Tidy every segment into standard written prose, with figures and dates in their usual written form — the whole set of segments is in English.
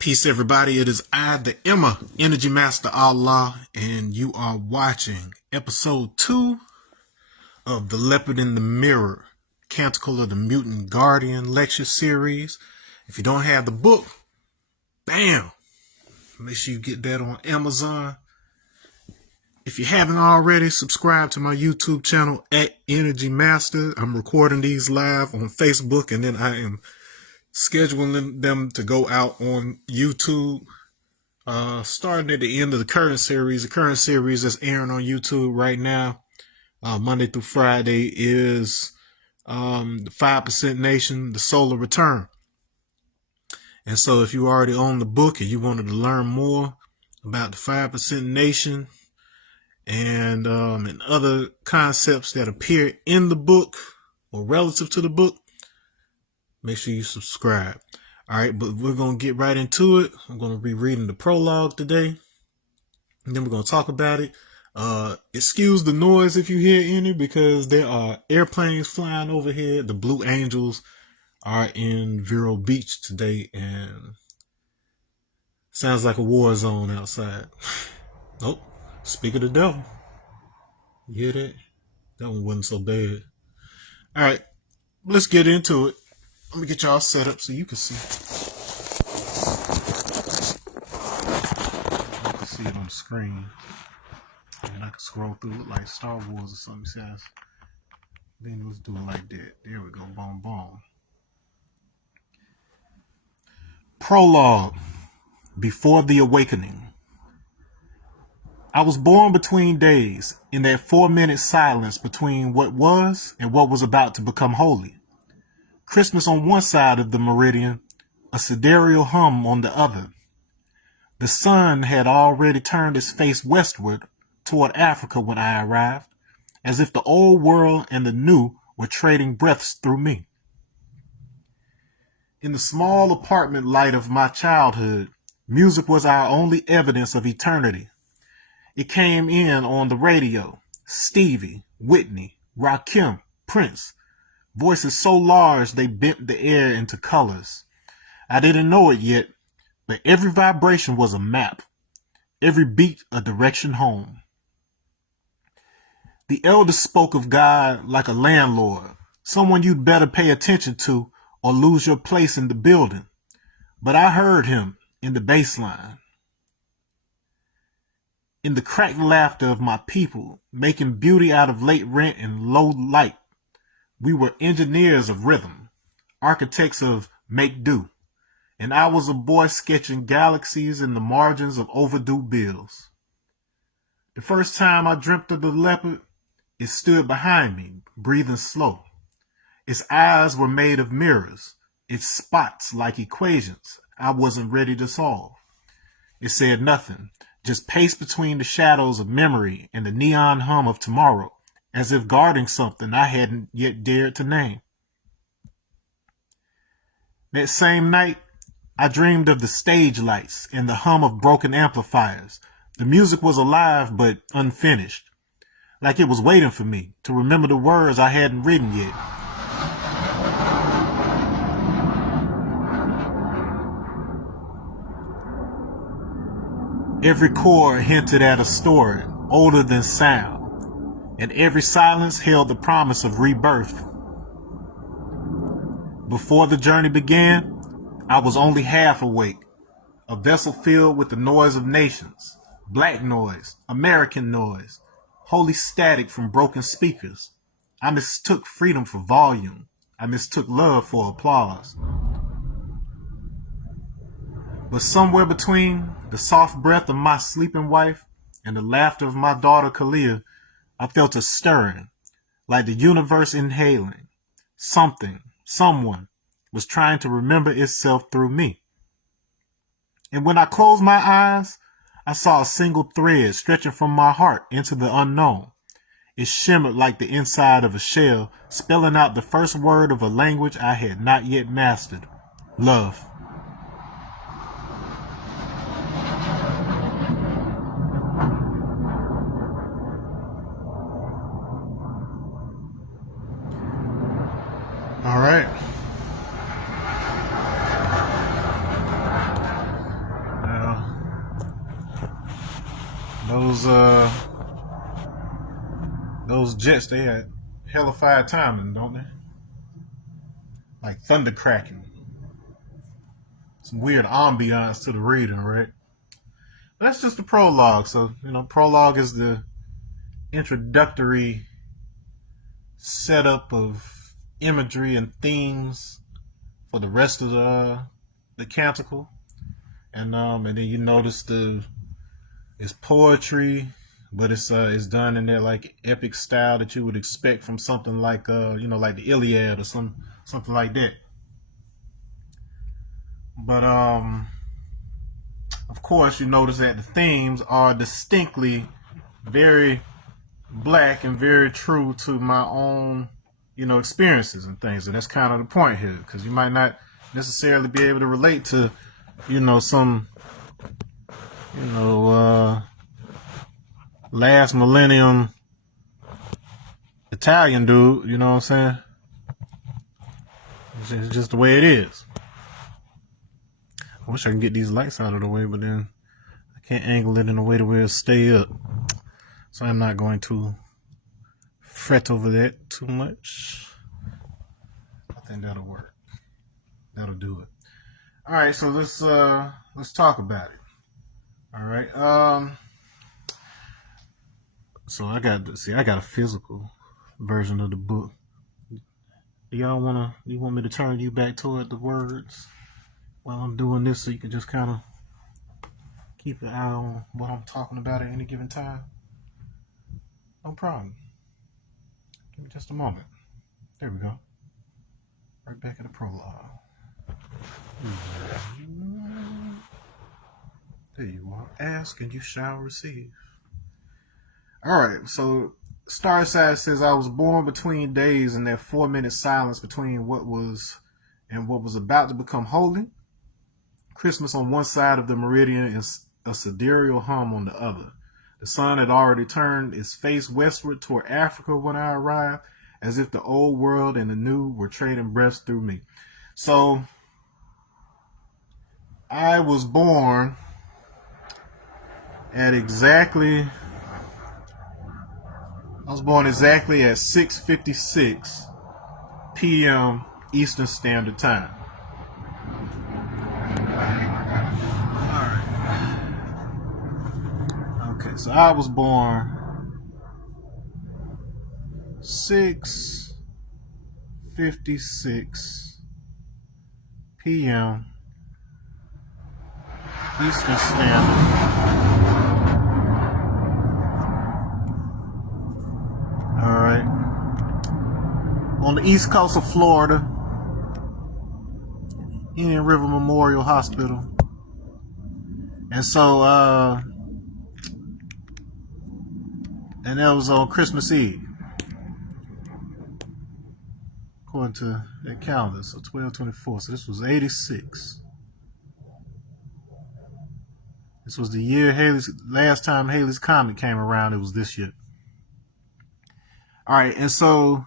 Peace, everybody. It is I, the Emma, Energy Master Allah, and you are watching episode 2 of the Leopard in the Mirror, Canticle of the Mutant Guardian lecture series. If you don't have the book, bam, make sure you get that on Amazon. If you haven't already, subscribe to my YouTube channel at Energy Master. I'm recording these live on Facebook, and then I am scheduling them to go out on YouTube. Starting at the end of the current series. The current series that's airing on YouTube right now, Monday through Friday, is the 5% Nation, the Solar Return. And so if you already own the book and you wanted to learn more about the 5% Nation and other concepts that appear in the book or relative to the book, make sure you subscribe. All right, but we're going to get right into it. I'm going to be reading the prologue today, and then we're going to talk about it. Excuse the noise if you hear any, because there are airplanes flying over here. The Blue Angels are in Vero Beach today, and sounds like a war zone outside. Nope. Speak of the devil. You hear that? That one wasn't so bad. All right, let's get into it. Let me get y'all set up so you can see. You can see it on the screen. And I can scroll through it like Star Wars or something. Says. Then let's do it like that. There we go. Boom, boom. Prologue. Before the Awakening. I was born between days, in that 4-minute silence between what was and what was about to become holy. Christmas on one side of the meridian, a sidereal hum on the other. The sun had already turned its face westward toward Africa when I arrived, as if the old world and the new were trading breaths through me. In the small apartment light of my childhood, music was our only evidence of eternity. It came in on the radio, Stevie, Whitney, Rakim, Prince, voices so large they bent the air into colors. I didn't know it yet, but every vibration was a map, every beat a direction home. The elders spoke of God like a landlord, someone you'd better pay attention to or lose your place in the building. But I heard him in the bass line. In the cracked laughter of my people, making beauty out of late rent and low light. We were engineers of rhythm, architects of make-do, and I was a boy sketching galaxies in the margins of overdue bills. The first time I dreamt of the leopard, it stood behind me, breathing slow. Its eyes were made of mirrors, its spots like equations I wasn't ready to solve. It said nothing, just paced between the shadows of memory and the neon hum of tomorrow, as if guarding something I hadn't yet dared to name. That same night, I dreamed of the stage lights and the hum of broken amplifiers. The music was alive but unfinished, like it was waiting for me to remember the words I hadn't written yet. Every chord hinted at a story older than sound, and every silence held the promise of rebirth. Before the journey began, I was only half awake, a vessel filled with the noise of nations, black noise, American noise, holy static from broken speakers. I mistook freedom for volume. I mistook love for applause. But somewhere between the soft breath of my sleeping wife and the laughter of my daughter Kalia, I felt a stirring, like the universe inhaling. Something, someone, was trying to remember itself through me. And when I closed my eyes, I saw a single thread stretching from my heart into the unknown. It shimmered like the inside of a shell, spelling out the first word of a language I had not yet mastered. Love. All right. those jets, they had hellified timing, don't they? Like thunder cracking. Some weird ambiance to the reading, right? But that's just the prologue. So, prologue is the introductory setup of imagery and themes for the rest of the Canticle. And then you notice it's poetry, but it's done in that like epic style that you would expect from something like like the Iliad or something like that. But of course you notice that the themes are distinctly very black and very true to my own experiences and things. And that's kind of the point here, because you might not necessarily be able to relate to some last millennium Italian dude, you know what I'm saying? It's just the way it is. I wish I can get these lights out of the way, but then I can't angle it in a way to where it'll stay up. So I'm not going to fret over that too much. I think that'll work. That'll do it. All right, so let's talk about it. All right. So I got a physical version of the book. You want me to turn you back toward the words while I'm doing this, so you can just kind of keep an eye on what I'm talking about at any given time? No problem. Give me just a moment. There we go. Right back at the prologue. There you are. Ask and you shall receive. Alright, so Starside says, I was born between days in that 4-minute silence between what was about to become holy. Christmas on one side of the meridian and a sidereal hum on the other. The sun had already turned its face westward toward Africa when I arrived, as if the old world and the new were trading breaths through me. So I was born at exactly at 6:56 p.m. Eastern Standard Time. Okay, so I was born 6:56 p.m. Eastern Standard. All right. On the east coast of Florida, Indian River Memorial Hospital. And so, and that was on Christmas Eve, according to that calendar. So 12/24. So this was 86. This was the year last time Halley's Comet came around. It was this year. All right, and so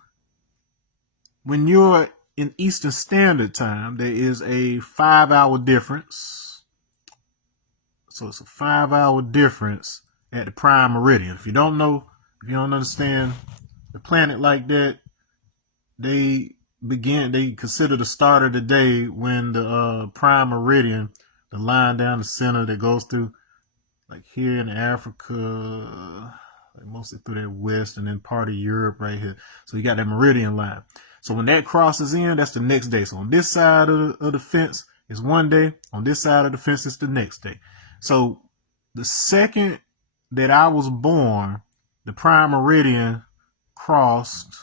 when you're in Eastern Standard Time, there is a 5-hour difference. So it's a 5-hour difference at the prime meridian. If you don't understand the planet like that, they consider the start of the day when the prime meridian, the line down the center that goes through, like here in Africa, like mostly through that west, and then part of Europe right here. So you got that meridian line. So when that crosses in, that's the next day. So on this side of the fence is one day. On this side of the fence is the next day. So the second that I was born, the prime meridian crossed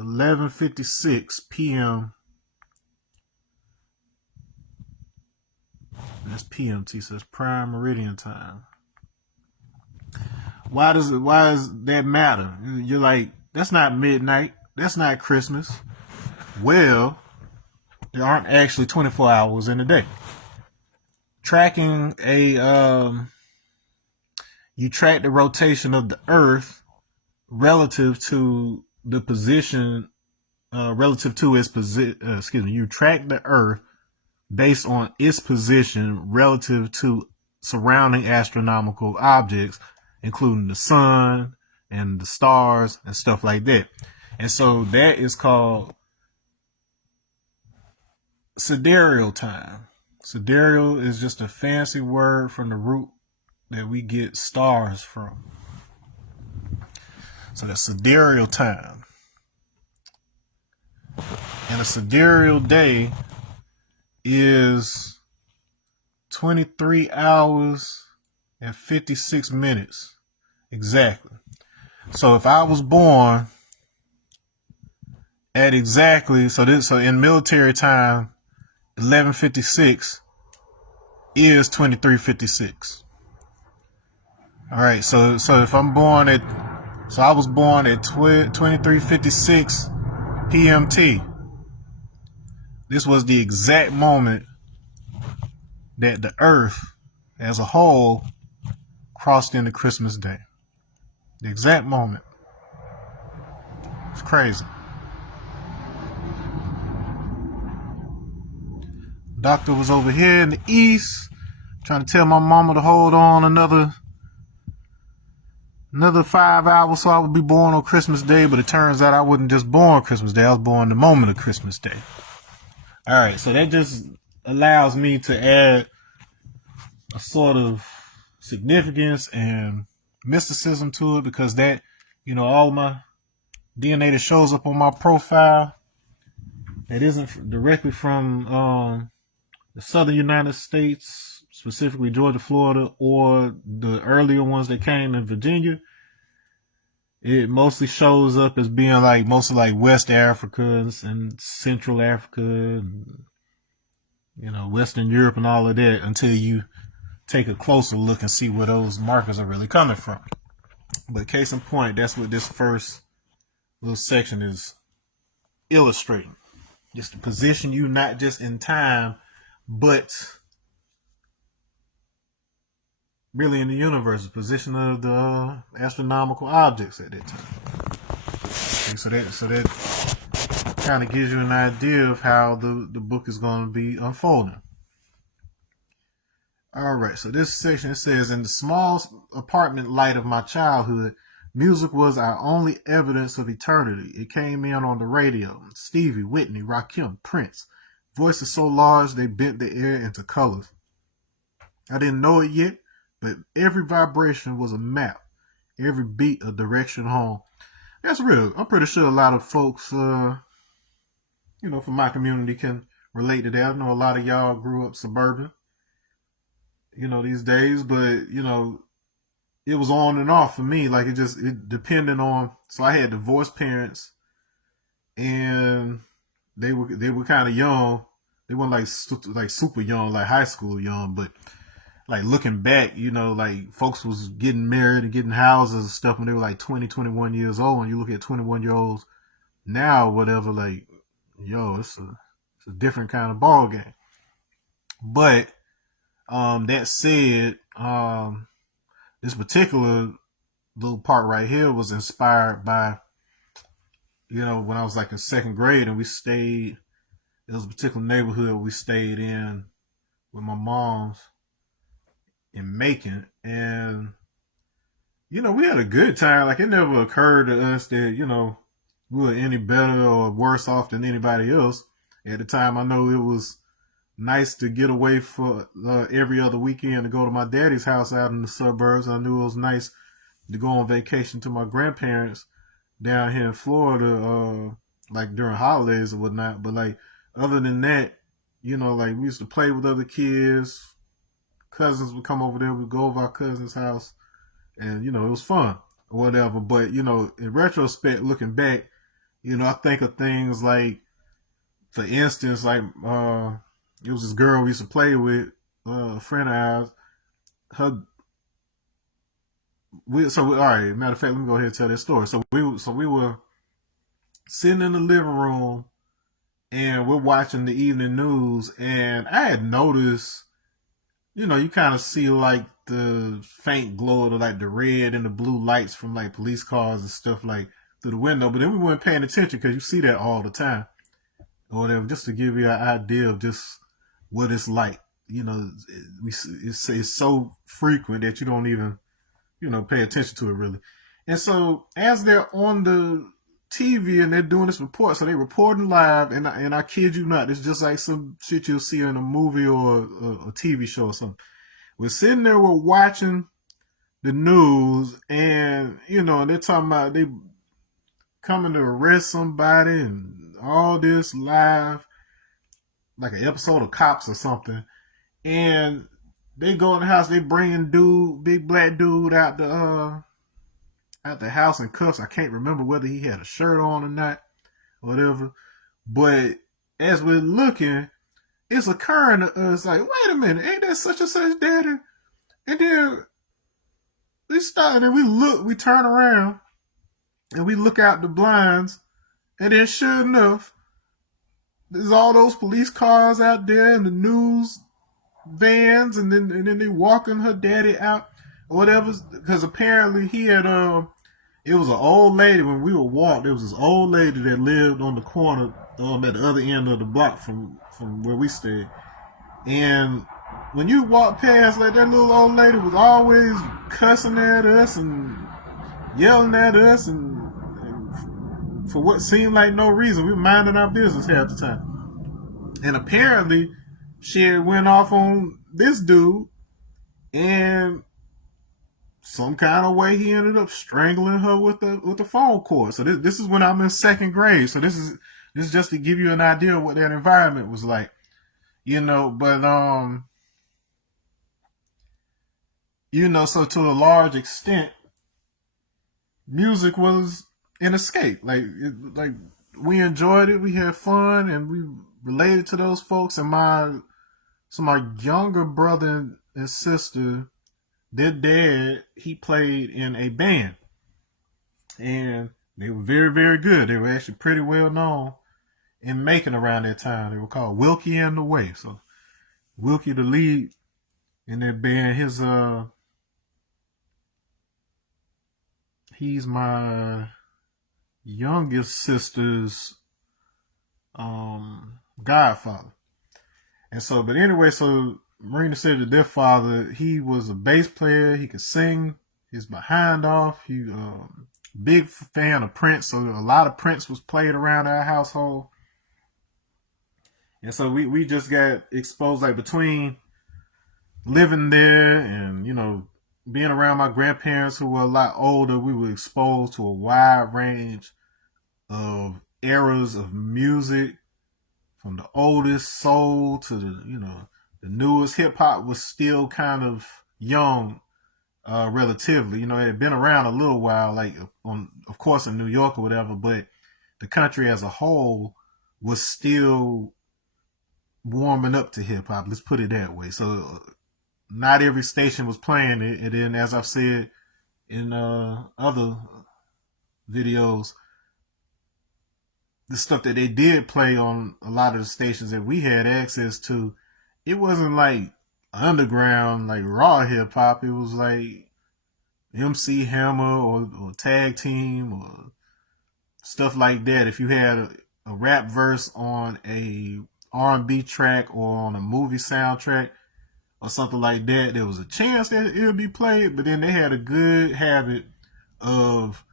11:56 p.m. That's PMT, so it's prime meridian time. Why does that matter? You're like, that's not midnight. That's not Christmas. Well, there aren't actually 24 hours in a day. You track the rotation of the Earth relative to the position, you track the Earth based on its position relative to surrounding astronomical objects, including the sun and the stars and stuff like that. And so that is called sidereal time. Sidereal is just a fancy word from the root that we get stars from. So that's sidereal time. And a sidereal day is 23 hours and 56 minutes exactly. So if I was born at exactly, so in military time, 11:56 is 23:56. All right, so if I'm born at, so I was born at 23:56 PMT. This was the exact moment that the Earth as a whole crossed into Christmas Day. The exact moment. It's crazy. Doctor was over here in the east trying to tell my mama to hold on another 5 hours so I would be born on Christmas Day, but it turns out I wasn't just born Christmas Day, I was born the moment of Christmas Day. All right, so that just allows me to add a sort of significance and mysticism to it, because that, all my DNA that shows up on my profile that isn't directly from the southern United States, specifically Georgia, Florida, or the earlier ones that came in Virginia, it mostly shows up as being mostly like West Africa and Central Africa and, Western Europe and all of that, until you take a closer look and see where those markers are really coming from. But case in point, that's what this first little section is illustrating. Just to position you not just in time, but really in the universe, the position of the astronomical objects at that time. Okay, so that kind of gives you an idea of how the book is going to be unfolding. All right, so this section says, in the small apartment light of my childhood, music was our only evidence of eternity. It came in on the radio. Stevie, Whitney, Rakim, Prince. Voices so large they bent the air into colors. I didn't know it yet, but every vibration was a map. Every beat a direction home. That's real. I'm pretty sure a lot of folks, from my community can relate to that. I know a lot of y'all grew up suburban, these days, but, it was on and off for me. Like it depended on, so I had divorced parents, and they were kind of young. They weren't like super young, like high school young, but like looking back, folks was getting married and getting houses and stuff when they were like 20, 21 years old. And you look at 21-year-olds now, whatever, it's a different kind of ball game. But that said, this particular little part right here was inspired by, when I was in second grade, and we stayed, it was a particular neighborhood we stayed in with my mom's in Macon, and we had a good time. It never occurred to us that we were any better or worse off than anybody else. At the time, I know it was nice to get away for every other weekend to go to my daddy's house out in the suburbs. I knew it was nice to go on vacation to my grandparents down here in Florida, during holidays or whatnot. But other than that, we used to play with other kids. Cousins would come over there. We'd go over our cousin's house, and it was fun or whatever. But in retrospect, looking back, I think of things for instance, it was this girl we used to play with, a friend of ours. All right, matter of fact, let me go ahead and tell this story. So we were sitting in the living room, and we're watching the evening news, and I had noticed, you kind of see the faint glow of the red and the blue lights from police cars and stuff through the window, but then we weren't paying attention because you see that all the time or whatever, just to give you an idea of just what it's like, it's so frequent that you don't even, pay attention to it really. And so as they're on the TV and they're doing this report, so they're reporting live, and I kid you not, it's just like some shit you'll see in a movie or a TV show or something. We're sitting there, we're watching the news, and they're talking about they coming to arrest somebody and all this live, like an episode of Cops or something. And they go in the house, they bringing big black dude out the house in cuffs. I can't remember whether he had a shirt on or not, whatever. But as we're looking, it's occurring to us like, wait a minute, ain't that such and such daddy? And then we start and we turn around and we look out the blinds, and then sure enough, there's all those police cars out there and the news vans, and then they walking her daddy out or whatever, because apparently he had it was an old lady. When we were walked, there was this old lady that lived on the corner at the other end of the block from where we stayed. And when you walk past, like, that little old lady was always cussing at us and yelling at us, and for what seemed like no reason. We were minding our business half the time. And apparently she had went off on this dude, and some kind of way he ended up strangling her with the phone cord. So this is when I'm in second grade. So this is just to give you an idea of what that environment was like, But so to a large extent, music was an escape. Like we enjoyed it, we had fun, and we related to those folks. And my younger brother and sister, their dad, he played in a band, and they were very, very good. They were actually pretty well known in Macon around that time. They were called Wilkie and the Way. So Wilkie, the lead in that band, he's my youngest sister's godfather. And so, but anyway, so Marina said that their father, he was a bass player. He could sing his behind off. He big fan of Prince, so a lot of Prince was played around our household. And so we just got exposed, like, between living there and, being around my grandparents who were a lot older, we were exposed to a wide range of eras of music, from the oldest soul to the newest. Hip hop was still kind of young, relatively. It had been around a little while, like of course in New York or whatever, but the country as a whole was still warming up to hip hop. Let's put it that way. So not every station was playing it, and then, as I've said in other videos, the stuff that they did play on a lot of the stations that we had access to, it wasn't like underground, like raw hip hop. It was like MC Hammer or Tag Team or stuff like that. If you had a rap verse on a R&B track or on a movie soundtrack or something like that, there was a chance that it would be played. But then they had a good habit of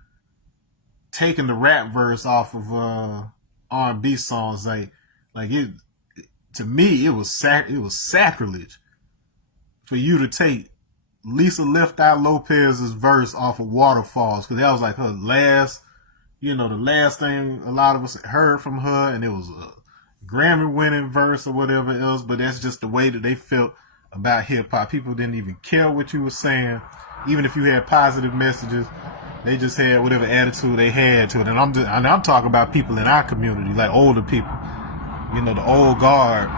taking the rap verse off of R&B songs. Like it, to me, it was sacrilege for you to take Lisa Left Eye Lopez's verse off of Waterfalls, because that was like her last, the last thing a lot of us heard from her, and it was a Grammy-winning verse or whatever else. But that's just the way that they felt about hip-hop. People didn't even care what you were saying, even if you had positive messages. They just had whatever attitude they had to it. And I'm talking about people in our community, like older people, the old guard,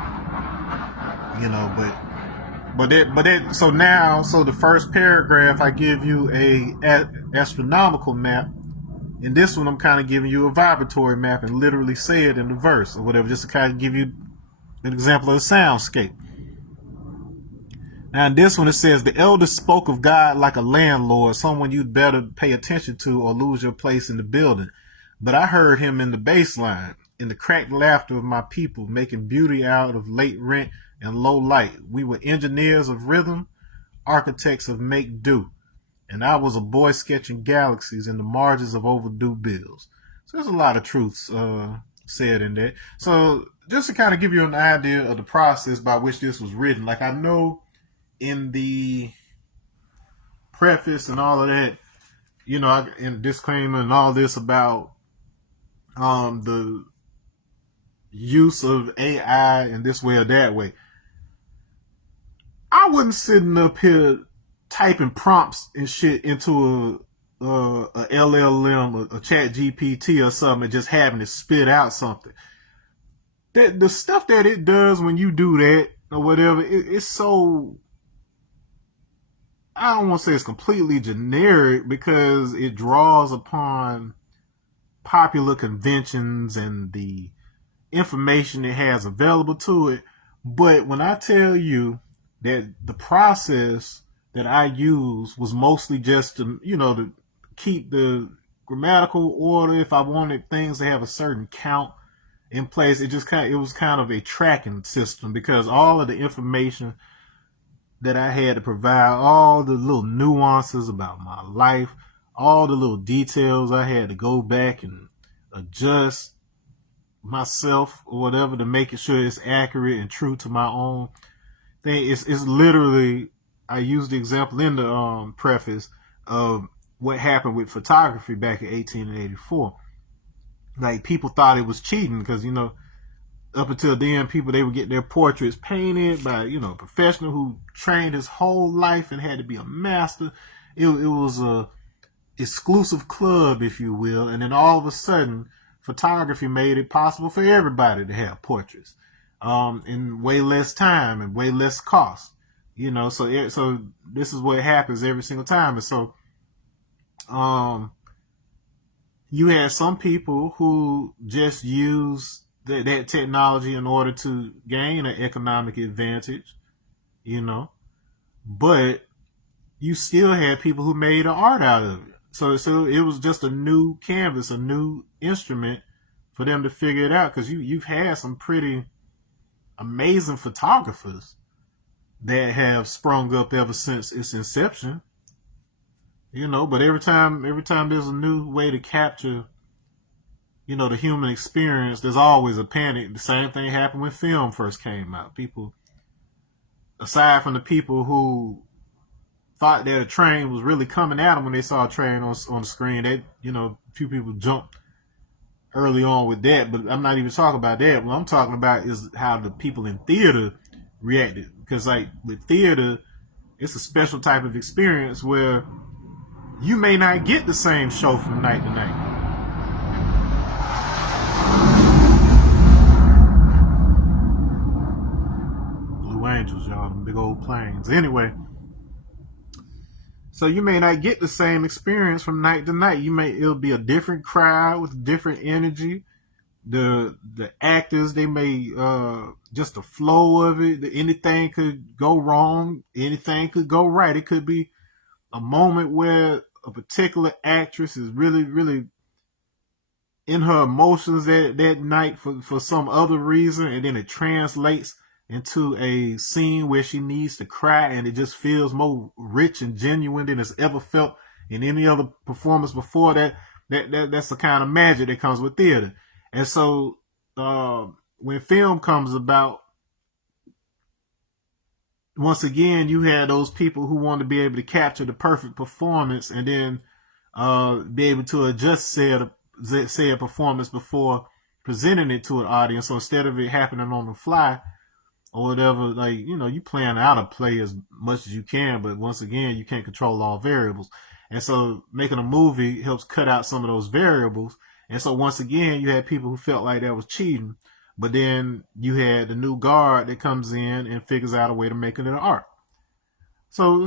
so the first paragraph, I give you a astronomical map. In this one, I'm kind of giving you a vibratory map and literally say it in the verse or whatever, just to kind of give you an example of a soundscape. Now, in this one, it says, the elders spoke of God like a landlord, someone you'd better pay attention to or lose your place in the building. But I heard him in the bass line. in the cracked laughter of my people, making beauty out of late rent and low light. We were engineers of rhythm, architects of make do. And I was a boy sketching galaxies in the margins of overdue bills. So there's a lot of truths said in there. So just to kind of give you an idea of the process by which this was written, like I know in the preface and all of that, you know, in disclaimer and all this about the use of AI in this way or that way. I wasn't sitting up here typing prompts and shit into a LLM, a chat GPT or something, and just having it spit out something. The stuff that it does when you do that or whatever, it's so, I don't want to say it's completely generic because it draws upon popular conventions and the information it has available to it. But when I tell you that the process that I used was mostly just to, you know, to keep the grammatical order, if I wanted things to have a certain count in place, it was kind of a tracking system because all of the information that I had to provide, all the little nuances about my life, all the little details I had to go back and adjust myself or whatever to make it sure it's accurate and true to my own thing. It's literally, I used the example in the preface of what happened with photography back in 1884. Like, people thought it was cheating because, you know, up until then, people, they would get their portraits painted by, you know, a professional who trained his whole life and had to be a master. It was a exclusive club, if you will. And then all of a sudden, photography made it possible for everybody to have portraits in way less time and way less cost. You know, so this is what happens every single time. And so you had some people who just use that technology in order to gain an economic advantage, you know, but you still had people who made an art out of it. So it was just a new canvas, a new instrument for them to figure it out. Because you've had some pretty amazing photographers that have sprung up ever since its inception, you know. But every time there's a new way to capture, you know, the human experience, there's always a panic. The same thing happened when film first came out. People, aside from the people who thought that a train was really coming at them when they saw a train on the screen, that, you know, a few people jumped early on with that. But I'm not even talking about that. What I'm talking about is how the people in theater reacted. Because, like, with theater, it's a special type of experience where you may not get the same show from night to night. Blue Angels, y'all, them big old planes. Anyway, so you may not get the same experience from night to night. It'll be a different crowd with different energy. The actors, they may just the flow of it. Anything could go wrong. Anything could go right. It could be a moment where a particular actress is really, really in her emotions that night for some other reason, and then it translates into a scene where she needs to cry, and it just feels more rich and genuine than it's ever felt in any other performance before that. That's the kind of magic that comes with theater. And so when film comes about, once again, you had those people who want to be able to capture the perfect performance and then be able to adjust said performance before presenting it to an audience. So instead of it happening on the fly or whatever, like, you know, you plan out a play as much as you can, but once again, you can't control all variables. And so making a movie helps cut out some of those variables. And so once again, you had people who felt like that was cheating, but then you had the new guard that comes in and figures out a way to make it an art. So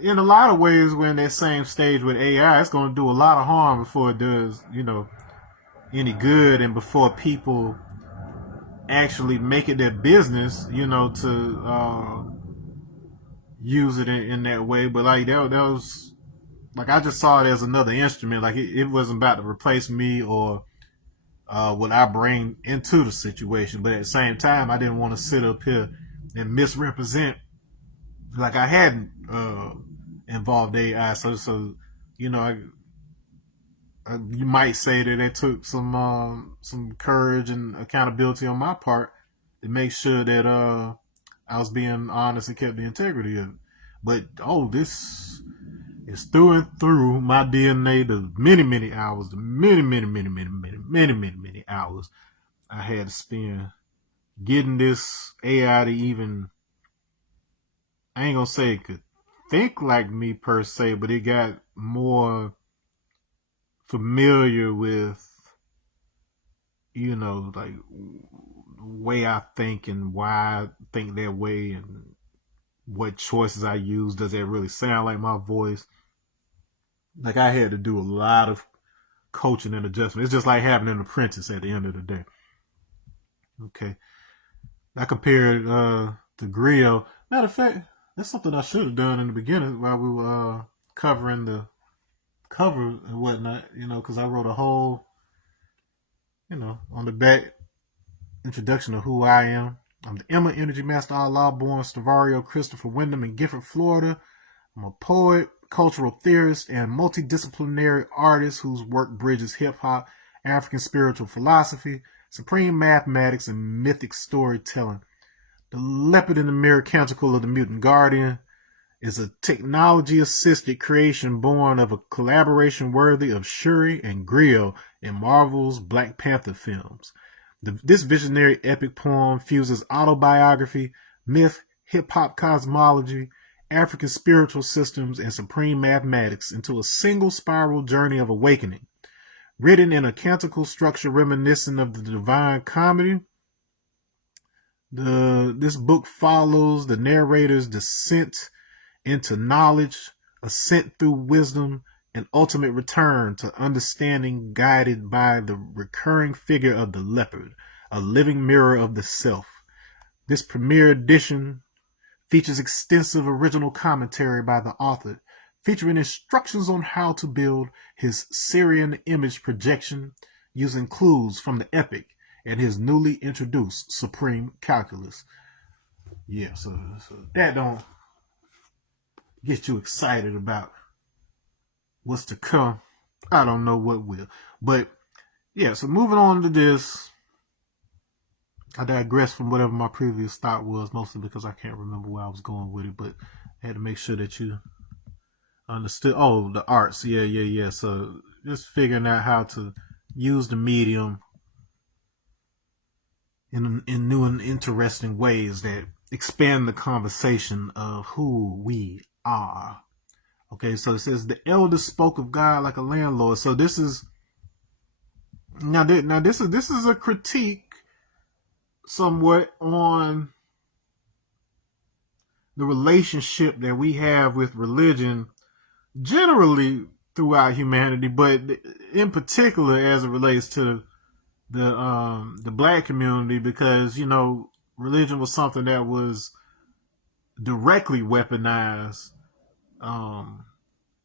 in a lot of ways, we're in that same stage with AI. It's going to do a lot of harm before it does, you know, any good, and before people actually make it their business, you know, to use it in that way. But like that was like, I just saw it as another instrument. Like it wasn't about to replace me or what I bring into the situation. But at the same time, I didn't want to sit up here and misrepresent like I hadn't involved AI. So you know, you might say that it took some courage and accountability on my part to make sure that I was being honest and kept the integrity of it. But this is through and through my DNA. The many hours, the many hours I had to spend getting this AI to even, I ain't gonna say it could think like me per se, but it got more familiar with, like the way I think and why I think that way and what choices I use. Does that really sound like my voice? Like I had to do a lot of coaching and adjustment. It's just like having an apprentice at the end of the day. Okay. I compared to Griot. Matter of fact, that's something I should have done in the beginning while we were covering the cover and whatnot, because I wrote a whole, on the back introduction of who I am. I'm the Emma Energy Master Allah, born Stavario Christopher Wyndham in Gifford, Florida. I'm a poet, cultural theorist, and multidisciplinary artist whose work bridges hip-hop, African spiritual philosophy, supreme mathematics, and mythic storytelling. The Leopard in the Mirror Canticle of the Mutant Guardian is a technology-assisted creation born of a collaboration worthy of Shuri and Griot in Marvel's Black Panther films. This visionary epic poem fuses autobiography, myth, hip-hop cosmology, African spiritual systems, and supreme mathematics into a single spiral journey of awakening. Written in a canticle structure reminiscent of the Divine Comedy, this book follows the narrator's descent into knowledge, ascent through wisdom, and ultimate return to understanding, guided by the recurring figure of the leopard, a living mirror of the self. This premiere edition features extensive original commentary by the author, featuring instructions on how to build his Syrian image projection using clues from the epic and his newly introduced supreme calculus. Yeah, so that don't get you excited about what's to come. I don't know what will. But yeah, so moving on to this. I digress from whatever my previous thought was, mostly because I can't remember where I was going with it, but I had to make sure that you understood. Oh, the arts. Yeah. So just figuring out how to use the medium in new and interesting ways that expand the conversation of who we are. Okay, so it says the elders spoke of God like a landlord. So this is this is a critique somewhat on the relationship that we have with religion generally throughout humanity, but in particular as it relates to the black community, because religion was something that was directly weaponized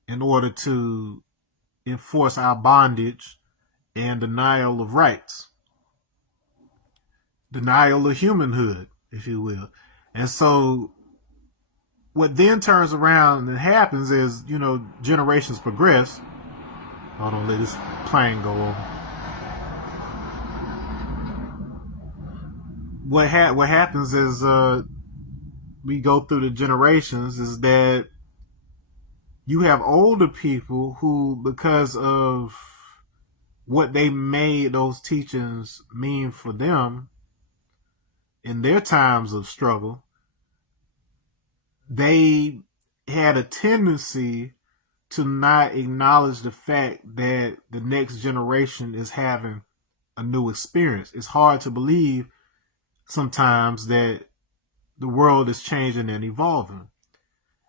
in order to enforce our bondage and denial of rights, denial of humanhood, if you will. And so what then turns around and happens is, generations progress. Hold on, let this plane go over. What happens is we go through the generations is that you have older people who, because of what they made those teachings mean for them in their times of struggle, they had a tendency to not acknowledge the fact that the next generation is having a new experience. It's hard to believe sometimes that the world is changing and evolving.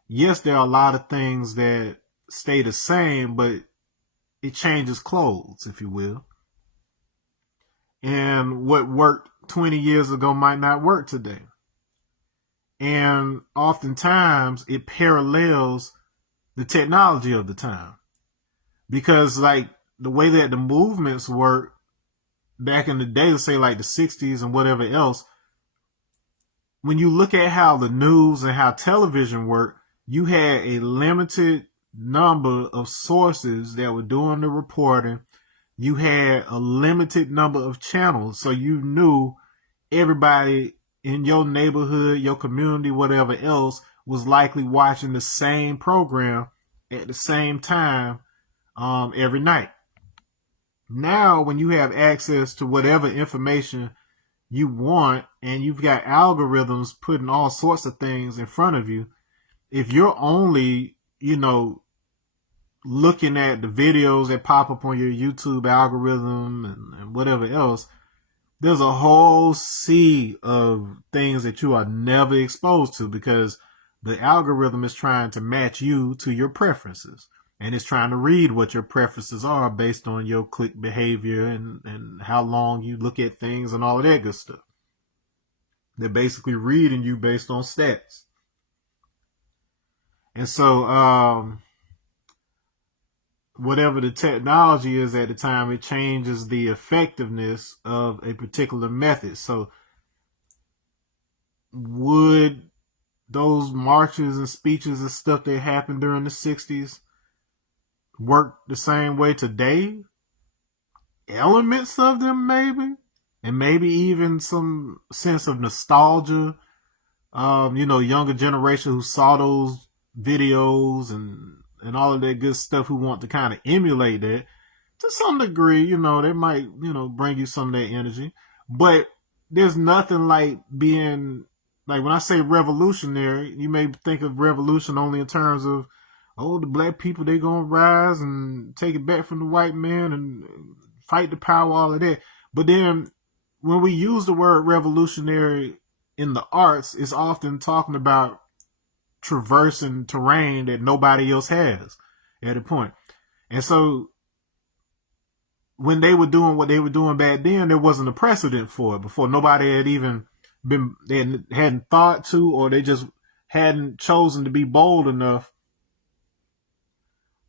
Yes, there are a lot of things that stay the same, but it changes clothes, if you will. And what worked 20 years ago might not work today. And oftentimes it parallels the technology of the time. Because like the way that the movements work, back in the day, let's say like the 60s and whatever else, when you look at how the news and how television worked, you had a limited number of sources that were doing the reporting. You had a limited number of channels, so you knew everybody in your neighborhood, your community, whatever else, was likely watching the same program at the same time every night. Now, when you have access to whatever information you want and you've got algorithms putting all sorts of things in front of you, if you're only, looking at the videos that pop up on your YouTube algorithm and whatever else, there's a whole sea of things that you are never exposed to because the algorithm is trying to match you to your preferences. And it's trying to read what your preferences are based on your click behavior and how long you look at things and all of that good stuff. They're basically reading you based on stats. And so, whatever the technology is at the time, it changes the effectiveness of a particular method. So would those marches and speeches and stuff that happened during the 60s work the same way today? Elements of them, maybe. And maybe even some sense of nostalgia. Younger generation who saw those videos and all of that good stuff who want to kind of emulate that. To some degree, they might, bring you some of that energy. But there's nothing like being, like when I say revolutionary, you may think of revolution only in terms of, the black people, they gonna rise and take it back from the white man and fight the power, all of that. But then when we use the word revolutionary in the arts, it's often talking about traversing terrain that nobody else has at a point. And so when they were doing what they were doing back then, there wasn't a precedent for it before. Nobody had even they hadn't thought to, or they just hadn't chosen to be bold enough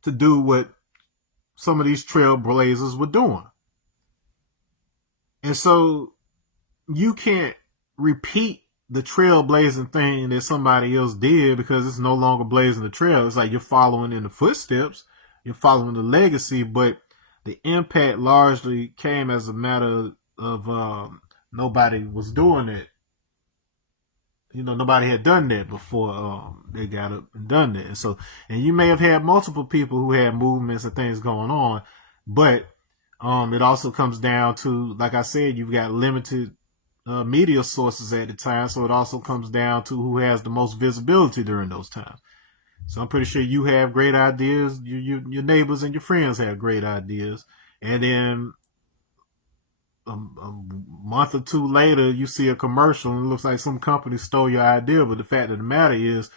to do what some of these trailblazers were doing. And so you can't repeat the trailblazing thing that somebody else did because it's no longer blazing the trail. It's like you're following in the footsteps, you're following the legacy, but the impact largely came as a matter of nobody was doing it. Nobody had done that before they got up and done that. And you may have had multiple people who had movements and things going on, but it also comes down to, like I said, you've got limited media sources at the time, so it also comes down to who has the most visibility during those times. So I'm pretty sure you have great ideas, your neighbors and your friends have great ideas, and then a month or two later, you see a commercial and it looks like some company stole your idea, but the fact of the matter is,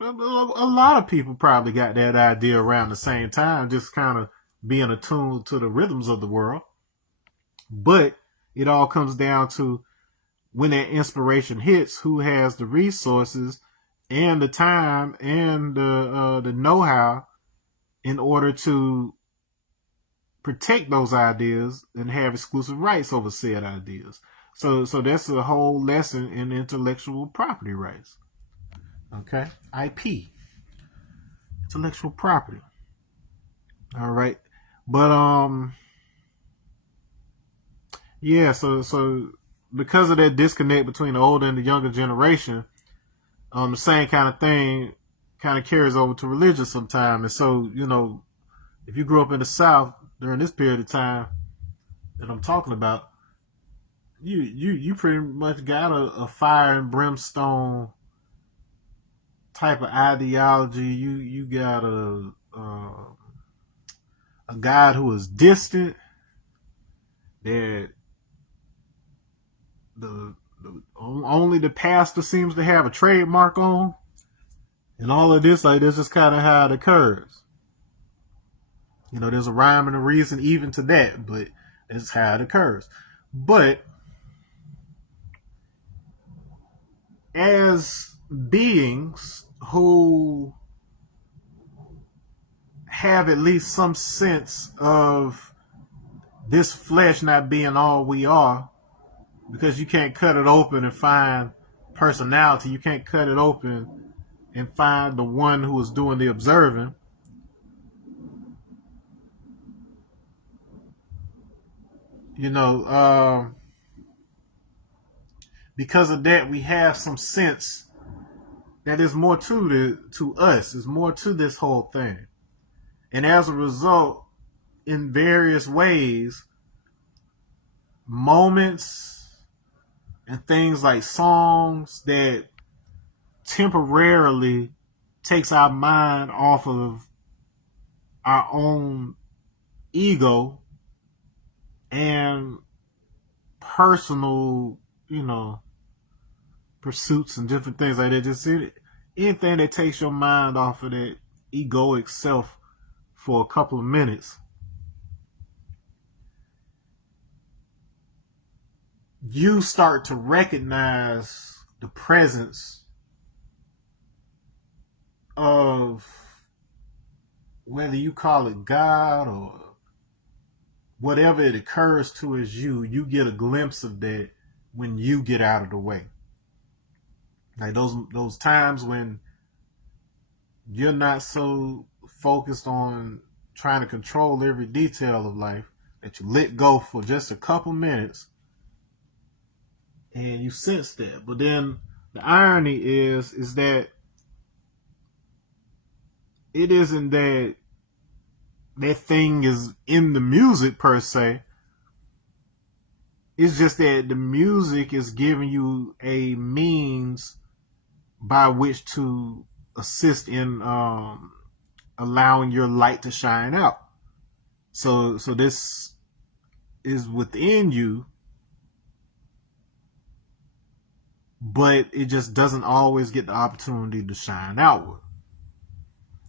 a lot of people probably got that idea around the same time, just kind of being attuned to the rhythms of the world. But it all comes down to when that inspiration hits, who has the resources and the time and the know-how in order to protect those ideas and have exclusive rights over said ideas. So that's a whole lesson in intellectual property rights. Okay, IP, intellectual property. All right, but yeah. So because of that disconnect between the older and the younger generation, the same kind of thing kind of carries over to religion sometimes. And so, if you grew up in the South during this period of time that I'm talking about, you pretty much got a fire and brimstone type of ideology. You got a God who is distant, that the only the pastor seems to have a trademark on, and all of this, like, this is kind of how it occurs. There's a rhyme and a reason even to that, but it's how it occurs. But as beings who have at least some sense of this flesh not being all we are, because you can't cut it open and find personality. You can't cut it open and find the one who is doing the observing. You know, because of that, we have some sense that there's more to us. There's more to this whole thing, and as a result, in various ways, moments and things like songs that temporarily takes our mind off of our own ego and personal, pursuits and different things like that. Just anything that takes your mind off of that egoic self for a couple of minutes. You start to recognize the presence of, whether you call it God or whatever it occurs to as you get a glimpse of that when you get out of the way. Like those times when you're not so focused on trying to control every detail of life that you let go for just a couple minutes and you sense that. But then the irony is that it isn't that thing is in the music per se. It's just that the music is giving you a means by which to assist in allowing your light to shine out. So this is within you, but it just doesn't always get the opportunity to shine outward.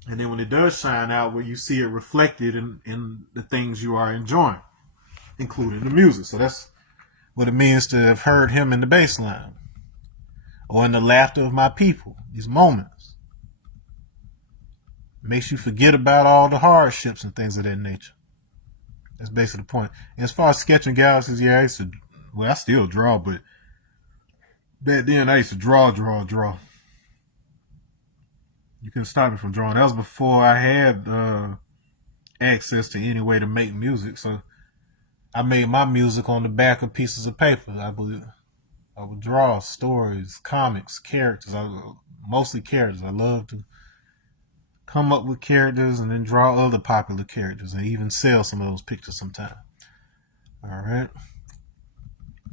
And then when it does shine outward, you see it reflected in the things you are enjoying, including the music. So that's what it means to have heard him in the bass line or in the laughter of my people. These moments makes you forget about all the hardships and things of that nature. That's basically the point. And as far as sketching galaxies, yeah, I still draw, but back then I used to draw. You couldn't stop me from drawing. That was before I had access to any way to make music. So I made my music on the back of pieces of paper. I would draw stories, comics, characters. Mostly characters. I love to come up with characters and then draw other popular characters and even sell some of those pictures sometime. All right.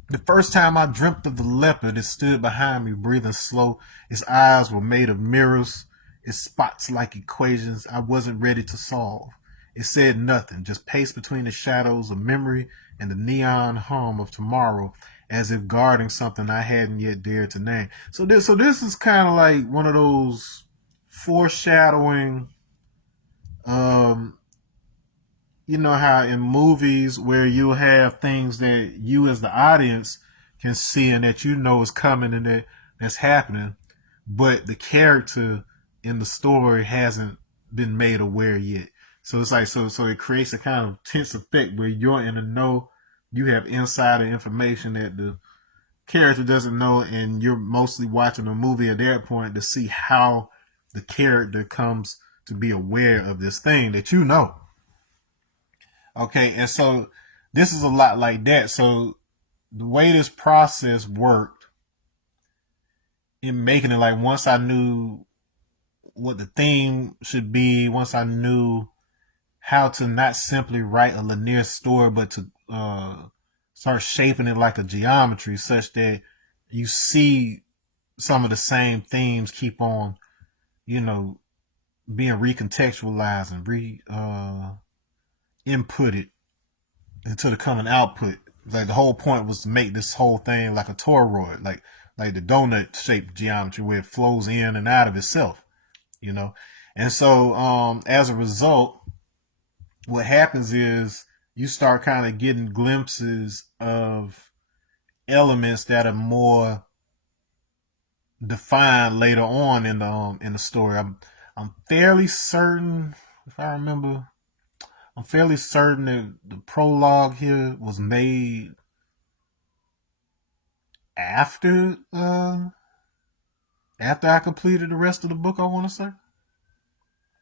The first time I dreamt of the leopard, it stood behind me, breathing slow. Its eyes were made of mirrors, its spots like equations I wasn't ready to solve. It said nothing, just paced between the shadows of memory and the neon hum of tomorrow, as if guarding something I hadn't yet dared to name. So this is kind of like one of those foreshadowing. You know how in movies where you'll have things that you as the audience can see and that you know is coming and that's happening, but the character in the story hasn't been made aware yet. So it's like so it creates a kind of tense effect where you're in the know, you have insider information that the character doesn't know, and you're mostly watching a movie at that point to see how the character comes to be aware of this thing that you know. Okay, and so this is a lot like that. So the way this process worked in making it, like once I knew what the theme should be, once I knew how to not simply write a linear story, but to start shaping it like a geometry such that you see some of the same themes keep on, being recontextualized and inputted into the coming output. Like the whole point was to make this whole thing like a toroid, like the donut shaped geometry where it flows in and out of itself. And so as a result, what happens is you start kind of getting glimpses of elements that are more defined later on in the story. I'm fairly certain, if I remember I'm fairly certain that the prologue here was made after after I completed the rest of the book. I want to say.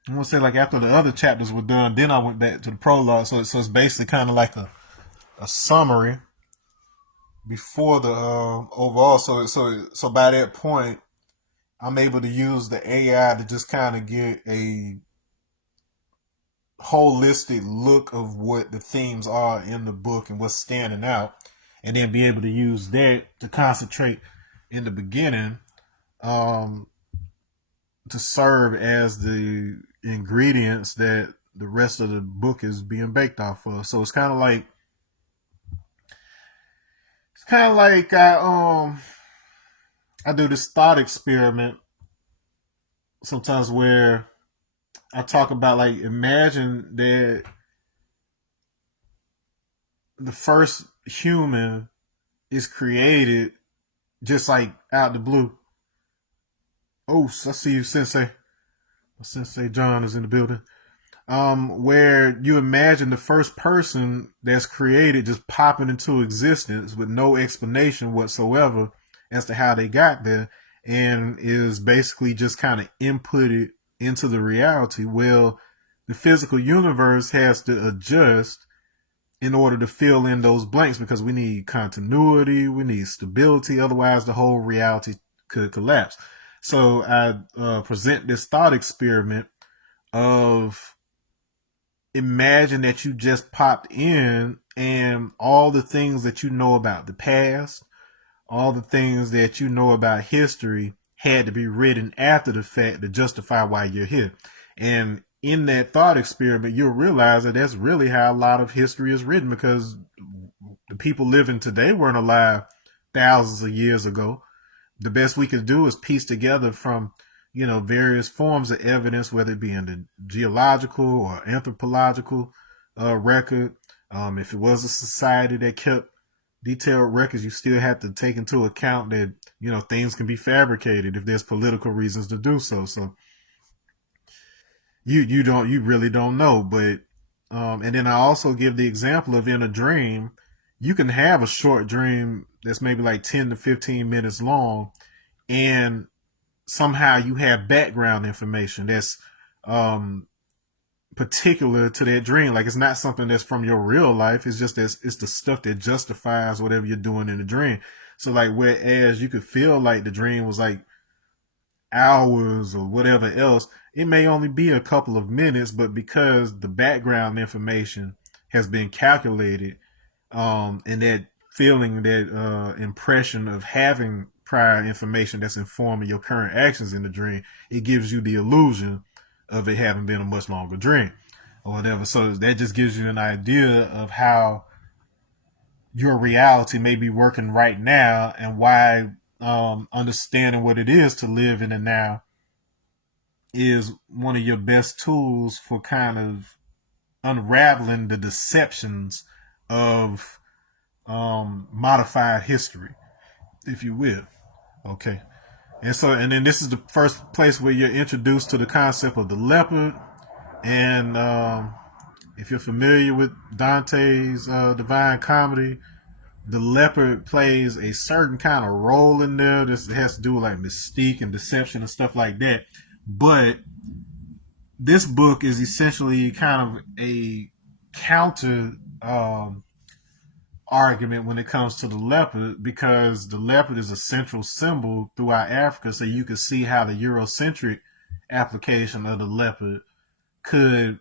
I want to say like after the other chapters were done, then I went back to the prologue. So it's basically kind of like a summary before the overall. So by that point, I'm able to use the AI to just kind of get a holistic look of what the themes are in the book and what's standing out, and then be able to use that to concentrate in the beginning um, to serve as the ingredients that the rest of the book is being baked off of. So it's kind of like I do this thought experiment sometimes where I talk about like imagine that the first human is created just like out the blue. Oh, I see you, Sensei. Sensei John is in the building. Where you imagine the first person that's created just popping into existence with no explanation whatsoever as to how they got there, and is basically just kind of inputted into the reality. Well, the physical universe has to adjust in order to fill in those blanks because we need continuity, we need stability, otherwise the whole reality could collapse. So I present this thought experiment of imagine that you just popped in and all the things that you know about the past, all the things that you know about history had to be written after the fact to justify why you're here. And in that thought experiment, you'll realize that that's really how a lot of history is written, because the people living today weren't alive thousands of years ago. The best we could do is piece together from various forms of evidence, whether it be in the geological or anthropological record. If it was a society that kept detailed records, you still have to take into account that things can be fabricated if there's political reasons to do so. So you really don't know. But and then I also give the example of in a dream, you can have a short dream that's maybe like 10 to 15 minutes long, and somehow you have background information that's particular to that dream. Like it's not something that's from your real life. It's just that it's the stuff that justifies whatever you're doing in the dream. So like whereas you could feel like the dream was like hours or whatever else, it may only be a couple of minutes, but because the background information has been calculated, and that feeling, that impression of having prior information that's informing your current actions in the dream, it gives you the illusion of it having been a much longer dream or whatever. So that just gives you an idea of how your reality may be working right now, and why understanding what it is to live in the now is one of your best tools for kind of unraveling the deceptions of modified history, if you will. Okay. And then this is the first place where you're introduced to the concept of the leopard. And if you're familiar with Dante's Divine Comedy, the leopard plays a certain kind of role in there. This has to do with like mystique and deception and stuff like that. But this book is essentially kind of a counter argument when it comes to the leopard, because the leopard is a central symbol throughout Africa. So you can see how the Eurocentric application of the leopard could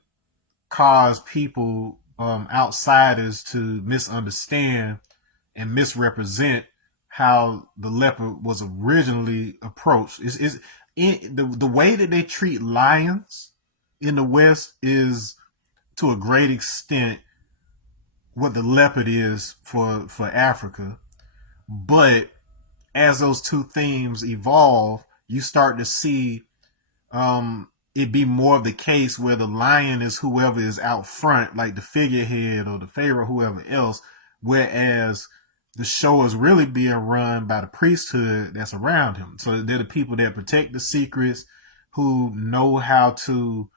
cause people, outsiders, to misunderstand and misrepresent how the leopard was originally approached. The way that they treat lions in the West is to a great extent what the leopard is for Africa. But as those two themes evolve, you start to see it be more of the case where the lion is whoever is out front, like the figurehead or the pharaoh, whoever else, whereas the show is really being run by the priesthood that's around him. So they're the people that protect the secrets, who know how to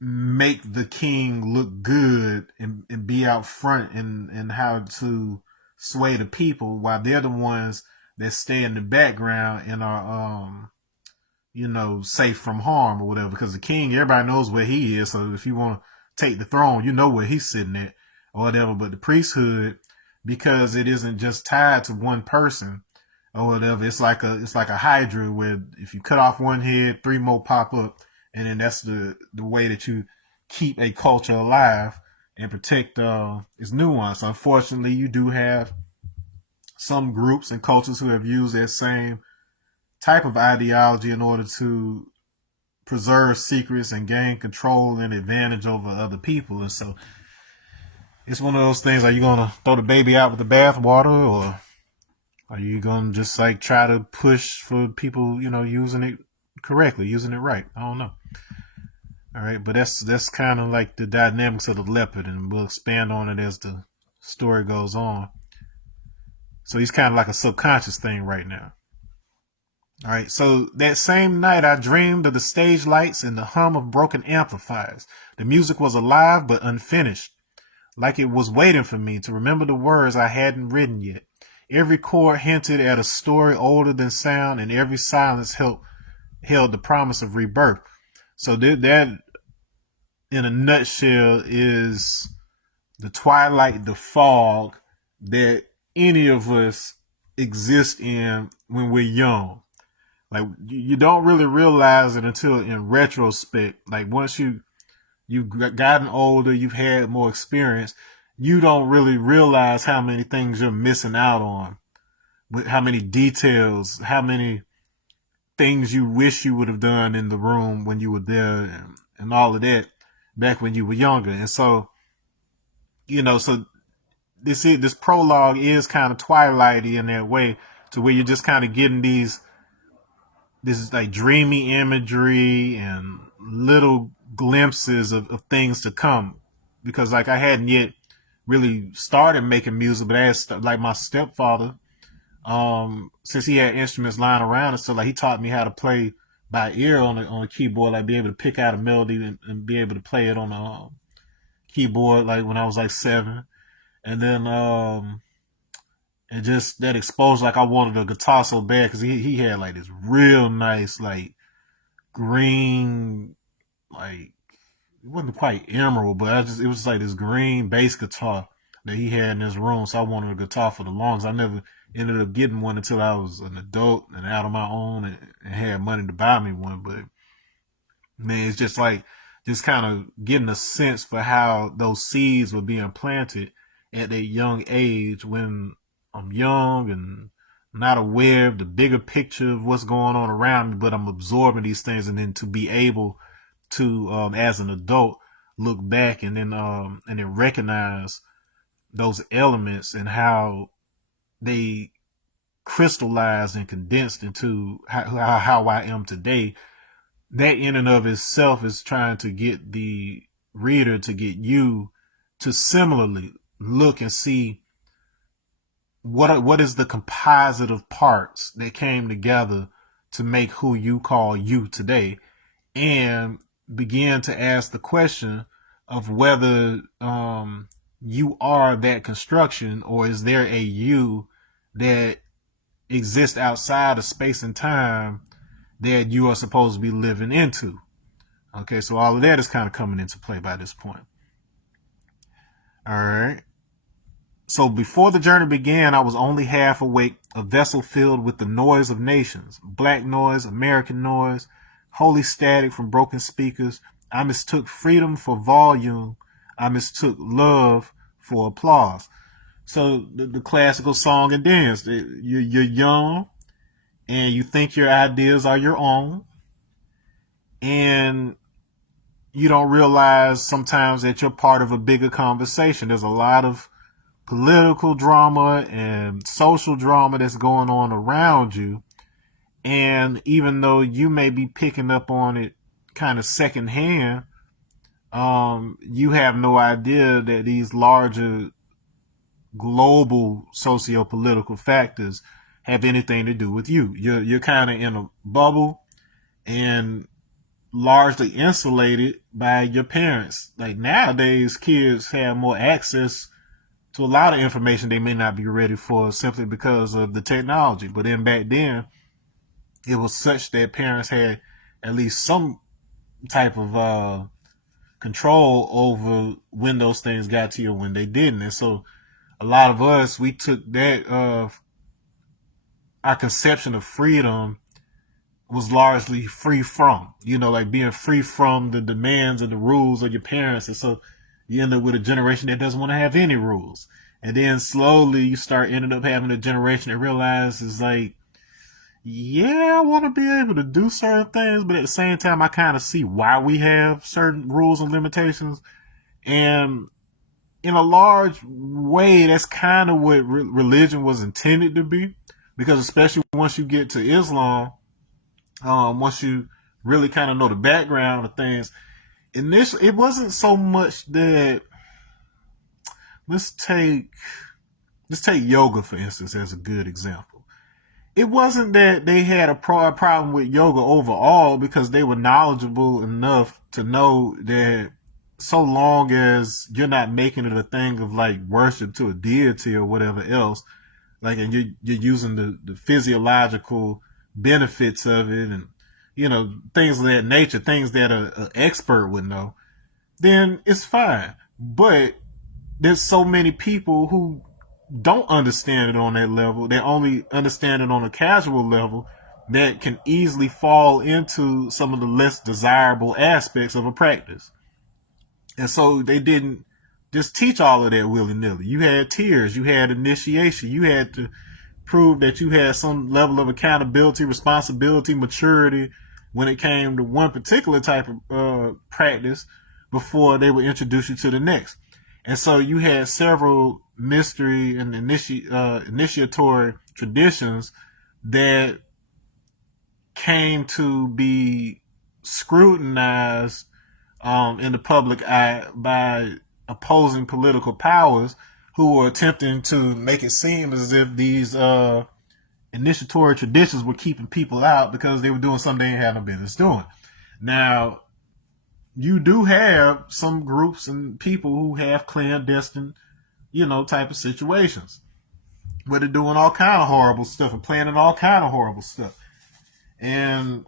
make the king look good and be out front and how to sway the people, while they're the ones that stay in the background and are safe from harm or whatever. Because the king, everybody knows where he is. So if you want to take the throne, you know where he's sitting at or whatever. But the priesthood, because it isn't just tied to one person or whatever, it's like a hydra where if you cut off one head, three more pop up, and then that's the way that you keep a culture alive and protect its nuance. Unfortunately, you do have some groups and cultures who have used that same type of ideology in order to preserve secrets and gain control and advantage over other people. And so it's one of those things: are you gonna throw the baby out with the bathwater, or are you gonna just like try to push for people, using it correctly, using it right? I don't know. All right, but that's kind of like the dynamics of the leopard, and we'll expand on it as the story goes on. So he's kind of like a subconscious thing right now. All right, so that same night I dreamed of the stage lights and the hum of broken amplifiers. The music was alive but unfinished, like it was waiting for me to remember the words I hadn't written yet. Every chord hinted at a story older than sound, and every silence held the promise of rebirth. So that, in a nutshell, is the twilight, the fog that any of us exist in when we're young. Like, you don't really realize it until in retrospect. Like, once you've gotten older, you've had more experience, you don't really realize how many things you're missing out on, how many details, how many things you wish you would have done in the room when you were there, and all of that back when you were younger. And so, so this prologue is kind of twilighty in that way, to where you're just kind of getting this is like dreamy imagery and little glimpses of things to come. Because like I hadn't yet really started making music, but as like my stepfather, since he had instruments lying around and stuff, like he taught me how to play by ear on a keyboard, like be able to pick out a melody and be able to play it on a keyboard, like when I was like 7. And then and just that exposure, like I wanted a guitar so bad, because he had like this real nice like green, like it wasn't quite emerald, but it was like this green bass guitar that he had in his room. So I wanted a guitar for the longest. I never ended up getting one until I was an adult and out on my own and had money to buy me one. But man, it's just like just kind of getting a sense for how those seeds were being planted at a young age, when I'm young and not aware of the bigger picture of what's going on around me, but I'm absorbing these things, and then to be able to, as an adult, look back and then recognize those elements and how they crystallized and condensed into how I am today. That in and of itself is trying to get the reader, to get you to similarly look and see what is the composite of parts that came together to make who you call you today, and begin to ask the question of whether you are that construction, or is there a you that exists outside of space and time that you are supposed to be living into. Okay, so all of that is kind of coming into play by this point. All right. So before the journey began, I was only half awake, a vessel filled with the noise of nations, black noise, American noise, holy static from broken speakers. I mistook freedom for volume. I mistook love for applause. So the classical song and dance. You're young and you think your ideas are your own, and you don't realize sometimes that you're part of a bigger conversation. There's a lot of political drama and social drama that's going on around you. And even though you may be picking up on it kind of secondhand, you have no idea that these larger global socio-political factors have anything to do with you. You're kind of in a bubble, and largely insulated by your parents. Like nowadays, kids have more access to a lot of information they may not be ready for simply because of the technology. But then back then, it was such that parents had at least some type of control over when those things got to you and when they didn't. And so a lot of us, we took that our conception of freedom was largely free from, like being free from the demands and the rules of your parents. And so you end up with a generation that doesn't want to have any rules. And then slowly you start ending up having a generation that realizes like, yeah, I want to be able to do certain things, but at the same time, I kind of see why we have certain rules and limitations. And in a large way, that's kind of what religion was intended to be. Because especially once you get to Islam, once you really kind of know the background of things, initially, it wasn't so much that, let's take yoga, for instance, as a good example. It wasn't that they had a problem with yoga overall because they were knowledgeable enough to know that so long as you're not making it a thing of like worship to a deity or whatever else, like, and you're using the physiological benefits of it and, things of that nature, things that an expert would know, then it's fine. But there's so many people who don't understand it on that level. They only understand it on a casual level that can easily fall into some of the less desirable aspects of a practice. And so they didn't just teach all of that willy-nilly. You had tiers, you had initiation, you had to prove that you had some level of accountability, responsibility, maturity when it came to one particular type of practice before they would introduce you to the next. And so you had several mystery and initiatory traditions that came to be scrutinized in the public eye by opposing political powers who were attempting to make it seem as if these initiatory traditions were keeping people out because they were doing something they didn't have no business doing. Now, you do have some groups and people who have clandestine, type of situations where they're doing all kind of horrible stuff and planning all kind of horrible stuff. And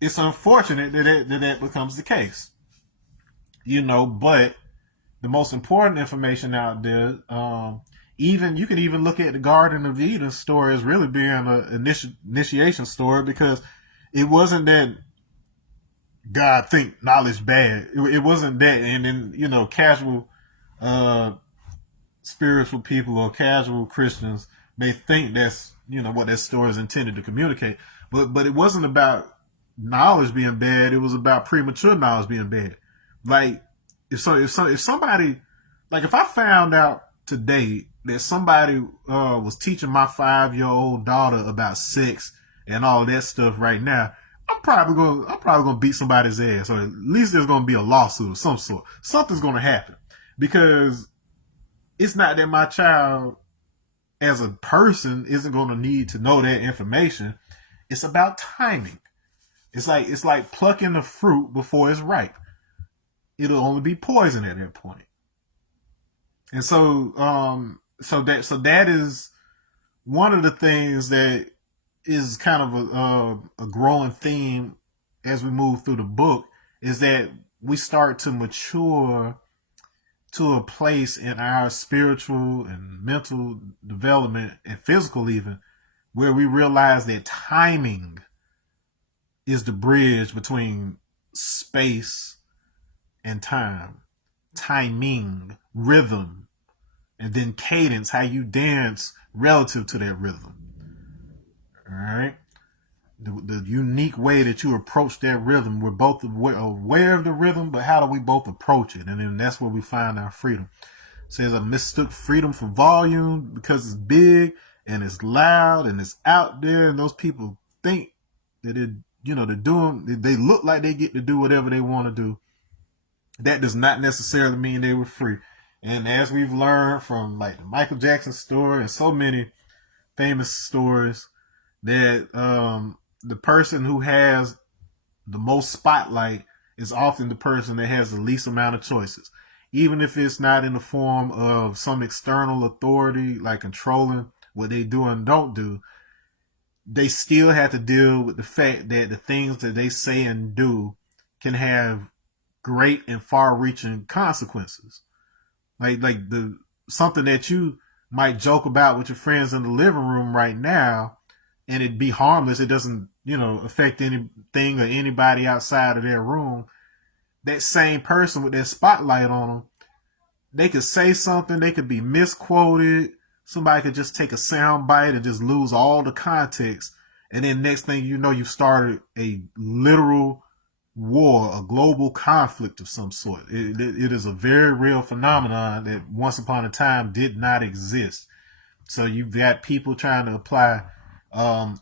it's unfortunate that becomes the case, but the most important information out there, you can even look at the Garden of Eden story as really being an initiation story, because it wasn't that God think knowledge bad. It wasn't that. And then, casual spiritual people or casual Christians may think that's, what that story is intended to communicate. But it wasn't about knowledge being bad. It was about premature knowledge being bad. Like, if somebody, like if I found out today that somebody was teaching my 5-year-old daughter about sex and all that stuff right now, I'm probably gonna beat somebody's ass, or at least there's gonna be a lawsuit of some sort. Something's gonna happen, because it's not that my child as a person isn't gonna need to know that information. It's about timing. It's like plucking the fruit before it's ripe. It'll only be poison at that point. And so that is one of the things that is kind of a growing theme as we move through the book, is that we start to mature to a place in our spiritual and mental development and physical even, where we realize that timing is the bridge between space and time. Timing, rhythm, and then cadence, how you dance relative to that rhythm. All right? The unique way that you approach that rhythm. We're both aware of the rhythm, but how do we both approach it? And then that's where we find our freedom. It says, I mistook freedom for volume because it's big and it's loud and it's out there, and those people think that they look like they get to do whatever they want to do. That does not necessarily mean they were free. And as we've learned from like the Michael Jackson story and so many famous stories, that the person who has the most spotlight is often the person that has the least amount of choices. Even if it's not in the form of some external authority, like controlling what they do and don't do, they still have to deal with the fact that the things that they say and do can have great and far-reaching consequences. Like the something that you might joke about with your friends in the living room right now, and it'd be harmless. It doesn't, affect anything or anybody outside of their room. That same person with that spotlight on them, they could say something, they could be misquoted. Somebody could just take a sound bite and just lose all the context. And then next thing you know, you've started a literal war, a global conflict of some sort. It is a very real phenomenon that once upon a time did not exist. So you've got people trying to apply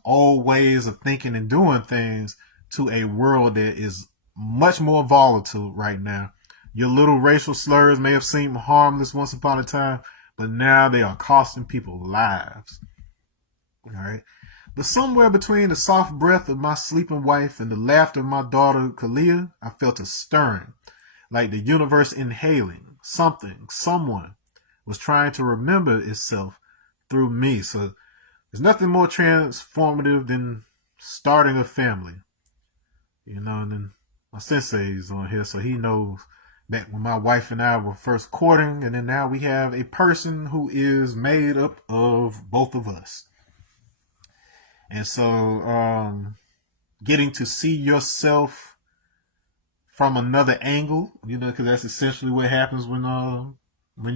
old ways of thinking and doing things to a world that is much more volatile right now. Your little racial slurs may have seemed harmless once upon a time, but now they are costing people lives. All right. But somewhere between the soft breath of my sleeping wife and the laughter of my daughter, Kalia, I felt a stirring, like the universe inhaling. Someone was trying to remember itself through me. So there's nothing more transformative than starting a family. And then my sensei is on here, so he knows back when my wife and I were first courting, and then now we have a person who is made up of both of us. And so getting to see yourself from another angle, because that's essentially what happens when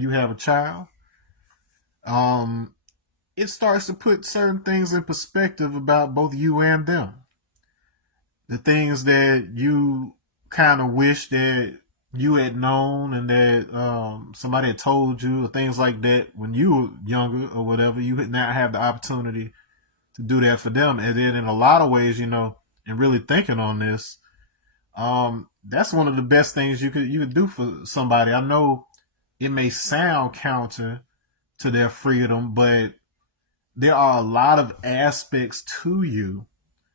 you have a child. It starts to put certain things in perspective about both you and them. The things that you kind of wish that you had known and that somebody had told you, or things like that when you were younger or whatever, you would not have the opportunity to do that for them. And then in a lot of ways, and really thinking on this, that's one of the best things you could do for somebody. I know it may sound counter to their freedom, but there are a lot of aspects to you.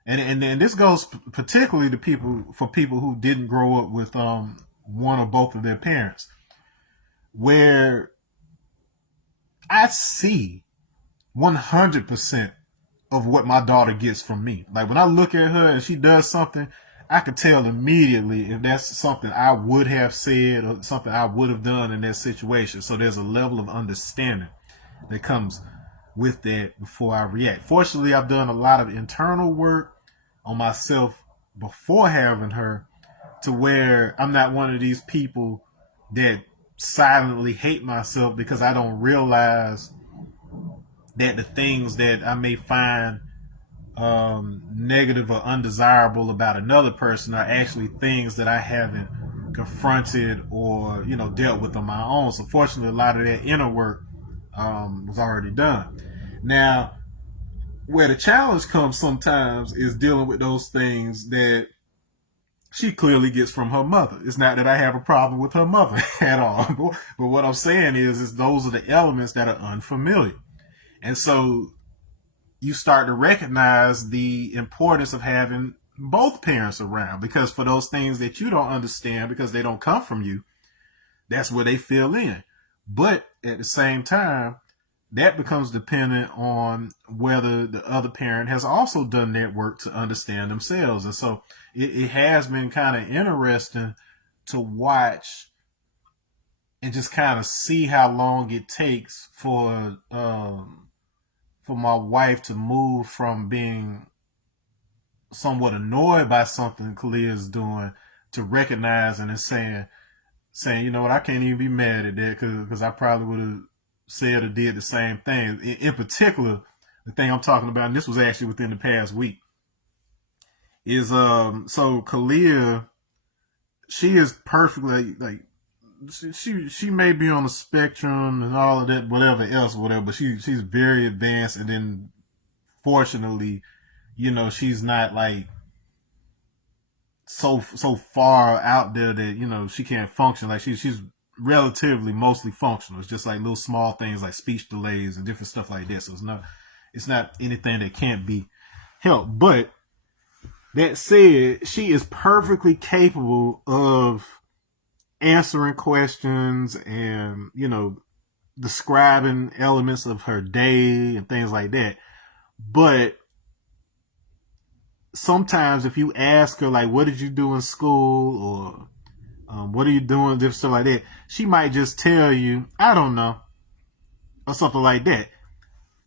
And this goes particularly to people who didn't grow up with one or both of their parents, where I see 100% of what my daughter gets from me. Like when I look at her and she does something, I can tell immediately if that's something I would have said or something I would have done in that situation. So there's a level of understanding that comes with that before I react. Fortunately, I've done a lot of internal work on myself before having her, to where I'm not one of these people that silently hate myself because I don't realize that the things that I may find negative or undesirable about another person are actually things that I haven't confronted or dealt with on my own. So fortunately, a lot of that inner work was already done. Now, where the challenge comes sometimes is dealing with those things that she clearly gets from her mother. It's not that I have a problem with her mother at all, but what I'm saying is those are the elements that are unfamiliar. And so you start to recognize the importance of having both parents around, because for those things that you don't understand because they don't come from you, that's where they fill in. But at the same time, that becomes dependent on whether the other parent has also done that work to understand themselves. And so it has been kind of interesting to watch and just kind of see how long it takes for my wife to move from being somewhat annoyed by something Kalia is doing to recognizing and saying, you know what, I can't even be mad at that because I probably would have said or did the same thing. In particular, the thing I'm talking about, and this was actually within the past week, is so Kalia, she is perfectly like she may be on the spectrum and all of that, whatever, but she's very advanced, and then fortunately, she's not like so far out there that she can't function. Like she's relatively mostly functional. It's just like little small things like speech delays and different stuff like that. So it's not anything that can't be helped. But That said, she is perfectly capable of answering questions and, describing elements of her day and things like that. But sometimes if you ask her, like, what did you do in school, or what are you doing, this stuff like that, she might just tell you, I don't know, or something like that.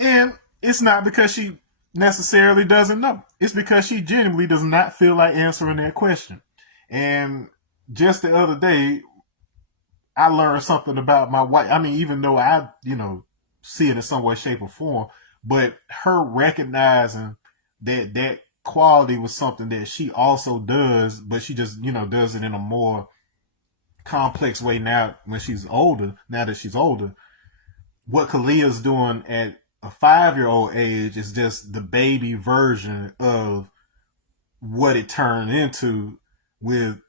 And it's not because she necessarily doesn't know. It's because she genuinely does not feel like answering that question. And just the other day, I learned something about my wife. I mean, even though I, see it in some way, shape, or form, but her recognizing that quality was something that she also does, but she just, does it in a more complex way now when she's older, now that she's older. What Kalia's doing at a 5-year-old age is just the baby version of what it turned into, with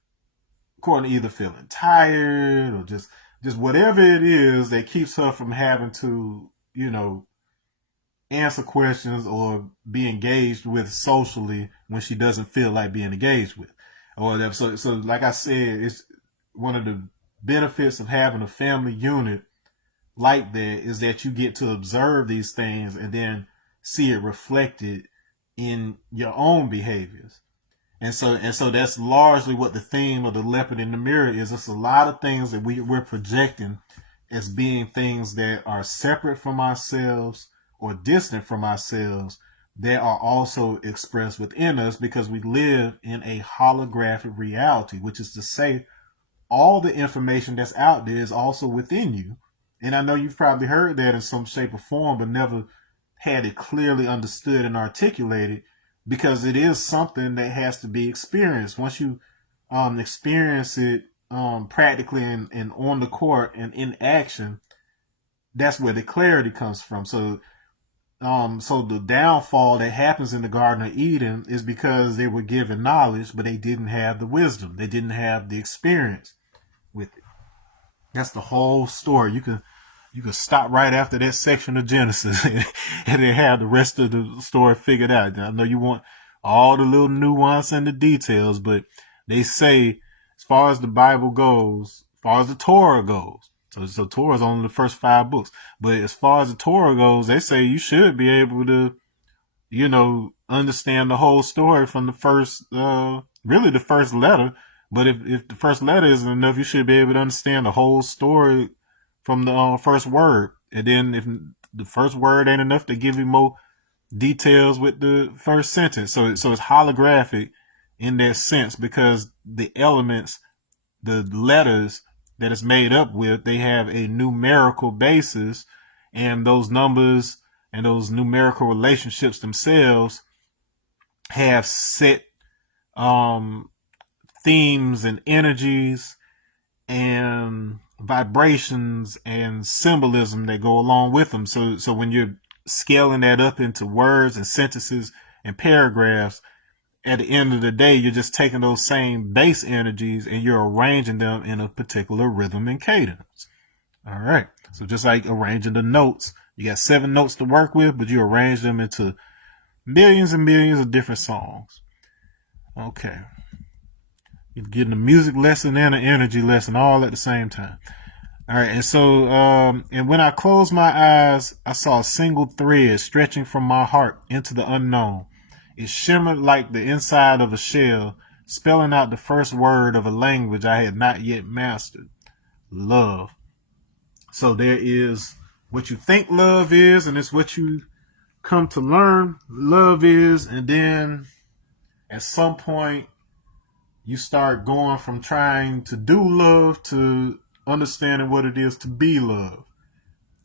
Courtney either feeling tired or just whatever it is that keeps her from having to, answer questions or be engaged with socially when she doesn't feel like being engaged with, or whatever. So like I said, it's one of the benefits of having a family unit like that is that you get to observe these things and then see it reflected in your own behaviors. And so that's largely what the theme of the leopard in the mirror is. It's a lot of things that we're projecting as being things that are separate from ourselves or distant from ourselves, that are also expressed within us, because we live in a holographic reality, which is to say all the information that's out there is also within you. And I know you've probably heard that in some shape or form, but never had it clearly understood and articulated, because it is something that has to be experienced. Once you experience it practically and on the court and in action, that's where the clarity comes from. So the downfall that happens in the Garden of Eden is because they were given knowledge, but they didn't have the wisdom. They didn't have the experience with it. That's the whole story. You can stop right after that section of Genesis and then have the rest of the story figured out. I know you want all the little nuance and the details, but they say, as far as the Bible goes, as far as the Torah goes, so Torah is only the first 5 books, but as far as the Torah goes, they say you should be able to, understand the whole story from the first, really the first letter. But if the first letter isn't enough, you should be able to understand the whole story from the first word. And then if the first word ain't enough, to give you more details with the first sentence. So it's holographic in that sense, because the elements, the letters that it's made up with, they have a numerical basis, and those numbers and those numerical relationships themselves have set themes and energies and vibrations and symbolism that go along with them. So when you're scaling that up into words and sentences and paragraphs, at the end of the day, you're just taking those same base energies and you're arranging them in a particular rhythm and cadence. All right. So just like arranging the notes, you got 7 notes to work with, but you arrange them into millions and millions of different songs. Okay. You're getting a music lesson and an energy lesson all at the same time. All right. And so, and when I closed my eyes, I saw a single thread stretching from my heart into the unknown. It shimmered like the inside of a shell, spelling out the first word of a language I had not yet mastered. Love. So there is what you think love is, and it's what you come to learn love is. And then at some point, you start going from trying to do love to understanding what it is to be love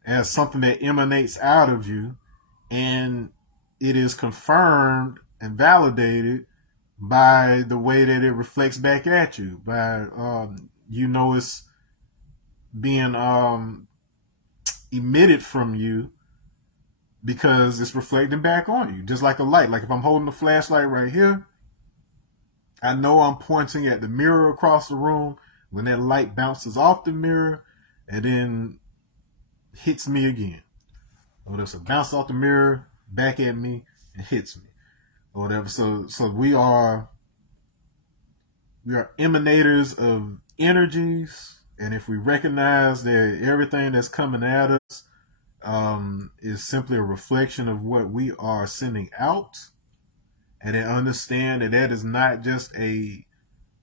as something that emanates out of you, and it is confirmed and validated by the way that it reflects back at you, by it's being emitted from you because it's reflecting back on you, just like a light. Like if I'm holding the flashlight right here, I know I'm pointing at the mirror across the room. When that light bounces off the mirror and then hits me again, or there's a bounce off the mirror back at me and hits me. or whatever. So we are emanators of energies, and if we recognize that everything that's coming at us is simply a reflection of what we are sending out, and then understand that that is not just a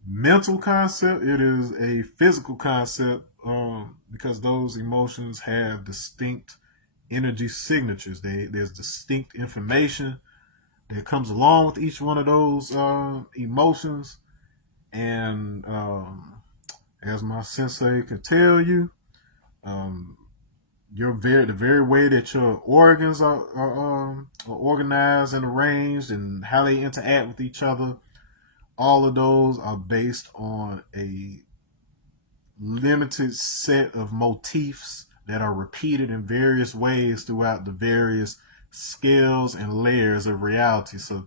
mental concept, it is a physical concept, because those emotions have distinct energy signatures. There's distinct information that comes along with each one of those emotions. And as my sensei could tell you, um, the very way that your organs are organized and arranged, and how they interact with each other, all of those are based on a limited set of motifs that are repeated in various ways throughout the various scales and layers of reality. So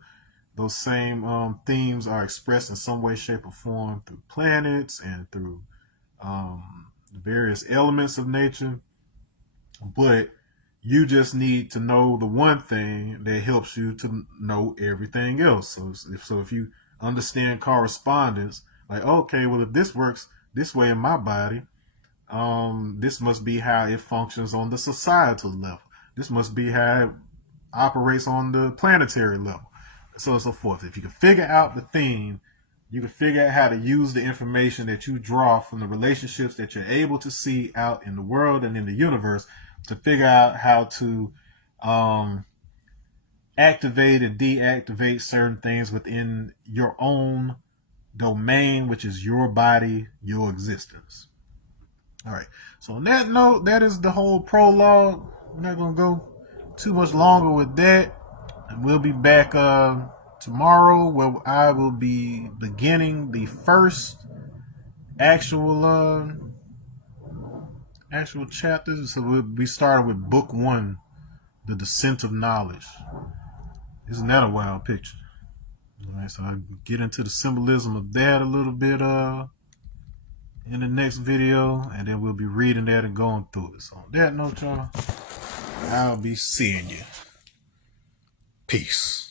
those same themes are expressed in some way, shape, or form through planets and through various elements of nature. But you just need to know the one thing that helps you to know everything else. So if you understand correspondence, like, okay, well, if this works this way in my body, this must be how it functions on the societal level. This must be how it operates on the planetary level, so on and so forth. If you can figure out the theme, you can figure out how to use the information that you draw from the relationships that you're able to see out in the world and in the universe to figure out how to activate and deactivate certain things within your own domain, which is your body, your existence. All right. So on that note, that is the whole prologue. We're not gonna go too much longer with that, and we'll be back tomorrow, where I will be beginning the first actual chapters. So we'll be starting with book 1, the Descent of Knowledge. Isn't that a wild picture? All right. So I'll get into the symbolism of that a little bit in the next video, and then we'll be reading that and going through it. So on that note, y'all, I'll be seeing you. Peace.